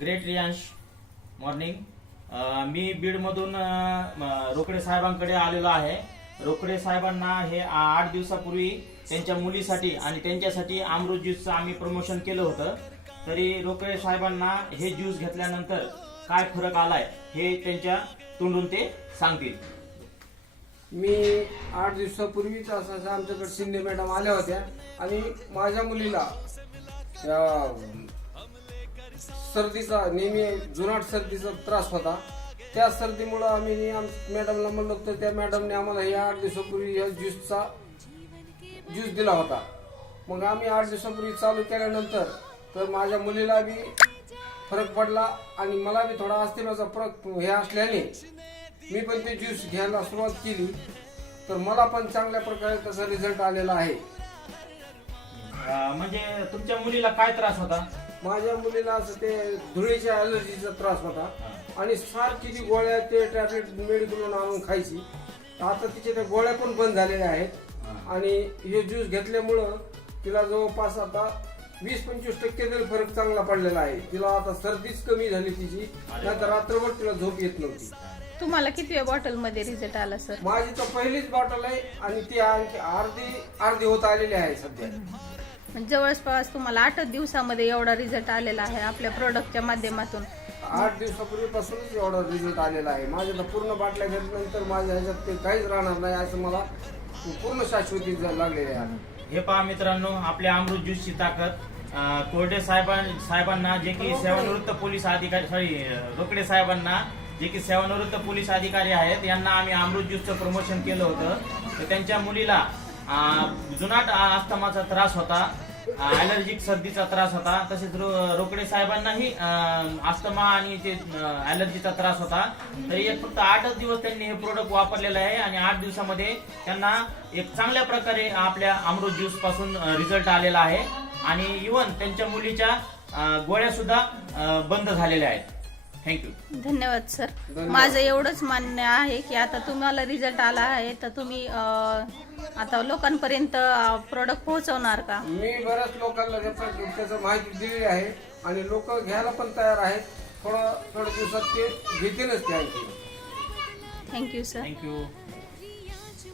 Great Riyansh morning. मी बीडमधून रोकडे साहेबांकडे आलेलो आहे. रोकडे साहेबांना हे 8 दिवसापूर्वी त्यांच्या मुलीसाठी आणि त्यांच्यासाठी अमृत ज्यूसचं आम्ही प्रमोशन केलं होतं. तरी रोकडे साहेबांना हे ज्यूस घेतल्यानंतर काय फरक आलाय हे त्यांच्या तोंडून ते सांगतील. मी 8 दिवसापूर्वीच असं आमच्याकडे शिंदे मॅडम आल्या होत्या आणि माझ्या मुलीला त्या सर्दीचा नेहमी जुनाट सर्दीचा त्रास होता. त्या सर्दीमुळे आम्ही मॅडमला म्हणलो तर त्या मॅडमने आम्हाला या 8 दिवसापूर्वी या ज्यूस दिला होता. मग आम्ही 8 दिवसापूर्वी चालू केल्यानंतर तर माझ्या मुलीला बी फरक पडला आणि मला बी थोडा अस्थीमाचा फरक हे असल्याने मी पण ते ज्यूस घ्यायला सुरुवात केली. तर मला पण चांगल्या प्रकारे त्याचा रिझल्ट आलेला आहे. म्हणजे तुमच्या मुलीला काय त्रास होता? माझ्या मुलीला असं ते धुळीच्या ॲलर्जीचा त्रास होता आणि सारखी ती गोळ्या ते टॅब्लेट मेडिकलून आणून खायची. आता तिच्या त्या गोळ्या पण बंद झालेल्या आहेत आणि हे ज्यूस घेतल्यामुळं तिला जवळपास आता 20-25% तरी फरक चांगला पडलेला आहे. तिला आता सर्दीच कमी झाली तिची, नाहीतर रात्रभर तिला झोप येत नव्हती. तुम्हाला किती बॉटल मध्ये रिझल्ट आला सर? माझी तर पहिलीच बॉटल आहे आणि ती आणखी अर्धी होत आलेली आहे सध्या. म्हणजे जवळपास तुम्हाला 8 दिवसामध्ये एवढा रिझल्ट आलेला आहे आपल्या प्रोडक्टच्या माध्यमातून. 8 दिवसापूर्वीपासूनच एवढा रिझल्ट आलेला आहे. माझ्या तर पूर्ण बाटल्या घेतल्यानंतर माझ्या ह्याच्यात ते काहीच राहणार नाही असं मला पूर्ण शाश्वती लागलेली आहे. हे पहा मित्रांनो, आपल्या अमृत ज्यूसची ताकद. कोरडे साहेबांना जे की सेवानिवृत्त पोलीस अधिकारी रोकडे साहेबांना जे की सेवानिवृत्त पोलीस अधिकारी आहेत, यांना आम्ही अमृत ज्यूसचं प्रमोशन केलं होतं. तर त्यांच्या मुलीला जुनाट अस्थमाचा त्रास होता, ॲलर्जिक सर्दीचा त्रास होता. तसेच रोकडे साहेबांनाही अस्थमा आणि ते ॲलर्जीचा त्रास होता. तरी एक फक्त 8च दिवस त्यांनी हे प्रोडक्ट वापरलेलं आहे आणि 8 दिवसामध्ये त्यांना एक चांगल्या प्रकारे आपल्या अमृत ज्यूस पासून रिझल्ट आलेला आहे आणि इव्हन त्यांच्या मुलीच्या गोळ्या सुद्धा बंद झालेल्या आहेत. थँक्यू. धन्यवाद सर. माझं एवढंच मान्य आहे की आता तुम्हाला रिझल्ट आला आहे तर तुम्ही आता लोकांपर्यंत प्रोडक्ट पोहोचवणार का? मी बऱ्याच लोकांना त्याचं माहिती दिलेली आहे आणि लोक घ्यायला पण तयार आहेत. थोड्या दिवसात ते घेतीलच ते आणखी. Thank you sir. थँक्यू.